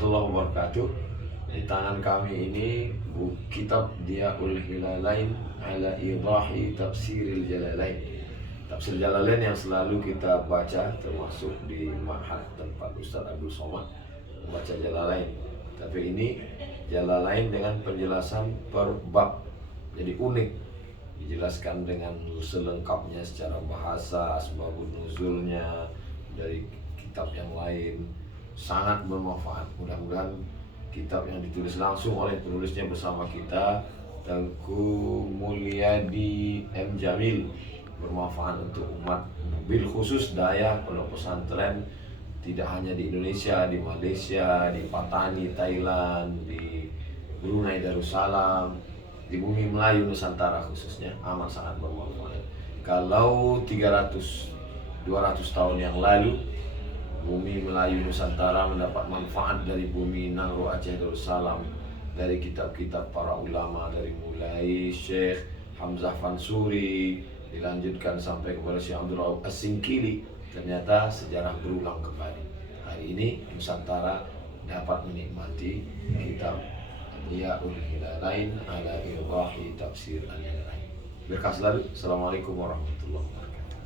warahmatullahi wabarakatuh. Di tangan kami ini kitab Diyaul Hilalain ala Idahi Tafsiril Jalalain. Tafsir Jalalain yang selalu kita baca, termasuk di Ma'had tempat Ustaz Abdul Somad membaca Jalalain. Tapi ini Jalalain dengan penjelasan per bab, jadi unik, dijelaskan dengan selengkapnya secara bahasa, asbabun nuzulnya dari kitab yang lain. Sangat bermanfaat. Mudah-mudahan kitab yang ditulis langsung oleh penulisnya bersama kita, Tengku Mulyadi M. Jamil, bermanfaat untuk umat, bil khusus daya pondok pesantren, tidak hanya di Indonesia, di Malaysia, di Patani, Thailand, di Brunei Darussalam, di bumi Melayu Nusantara khususnya, amat sangat bermanfaat. Kalau 200 tahun yang lalu bumi Melayu Nusantara mendapat manfaat dari bumi Nangro Aceh Darussalam, dari kitab-kitab para ulama, dari mulai Syekh Hamzah Fansuri, dilanjutkan sampai kepada Syekh Abdul Rauf As-Singkili. Ternyata sejarah berulang kembali. Hari ini Nusantara dapat menikmati kitab Diyaul Hilalain ala Idahi Tafsir Al-Jalalain. Berkah selalu. Assalamualaikum warahmatullahi wabarakatuh.